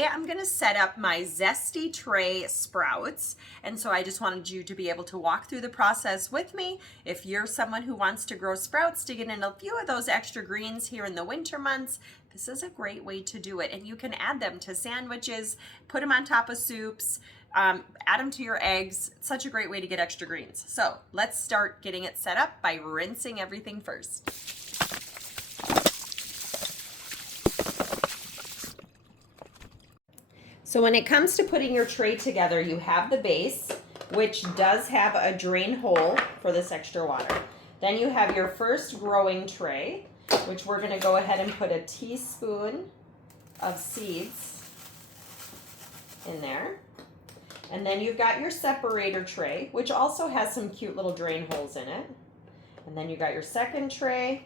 today I'm gonna set up my zesty tray sprouts. And so I just wanted you to be able to walk through the process with me. If you're someone who wants to grow sprouts to get in a few of those extra greens here in the winter months, this is a great way to do it. And you can add them to sandwiches, put them on top of soups, add them to your eggs. It's such a great way to get extra greens. So let's start getting it set up by rinsing everything first. So when it comes to putting your tray together, you have the base, which does have a drain hole for this extra water. Then you have your first growing tray, which we're going to go ahead and put a teaspoon of seeds in there. And then you've got your separator tray, which also has some cute little drain holes in it. And then you got your second tray.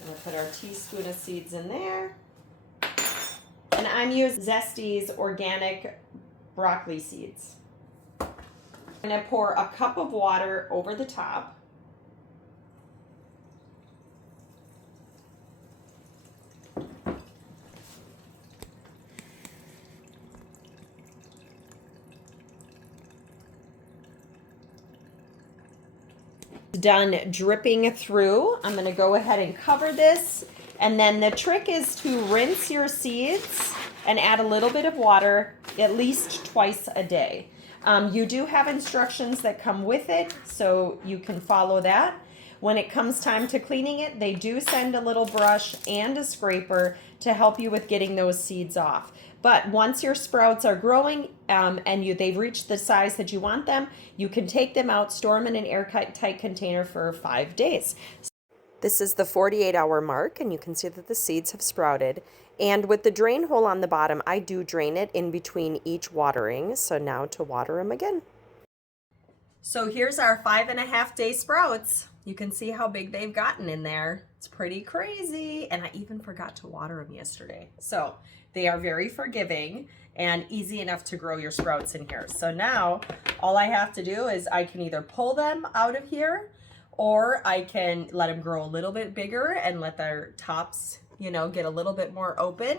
I'm going to put our teaspoon of seeds in there. And I'm using Zesty's organic broccoli seeds. I'm going to pour a cup of water over the top. Done dripping through. I'm going to go ahead and cover this. And then the trick is to rinse your seeds and add a little bit of water at least twice a day. You do have instructions that come with it, so you can follow that. When it comes time to cleaning it, they do send a little brush and a scraper to help you with getting those seeds off. But once your sprouts are growing and they've reached the size that you want them, you can take them out, store them in an airtight container for 5 days. This is the 48-hour mark, and you can see that the seeds have sprouted. And with the drain hole on the bottom, I do drain it in between each watering. So now to water them again. So here's our 5.5 day sprouts. You can see how big they've gotten in there. It's pretty crazy. And I even forgot to water them yesterday. So they are very forgiving and easy enough to grow your sprouts in here. So now all I have to do is I can either pull them out of here, or I can let them grow a little bit bigger and let their tops, get a little bit more open.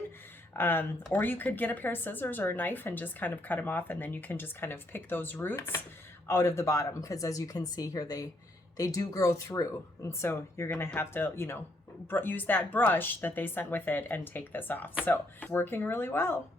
Or you could get a pair of scissors or a knife and just kind of cut them off, and then you can just kind of pick those roots out of the bottom, because as you can see here, they do grow through. And so you're gonna have to, use that brush that they sent with it and take this off. So it's working really well.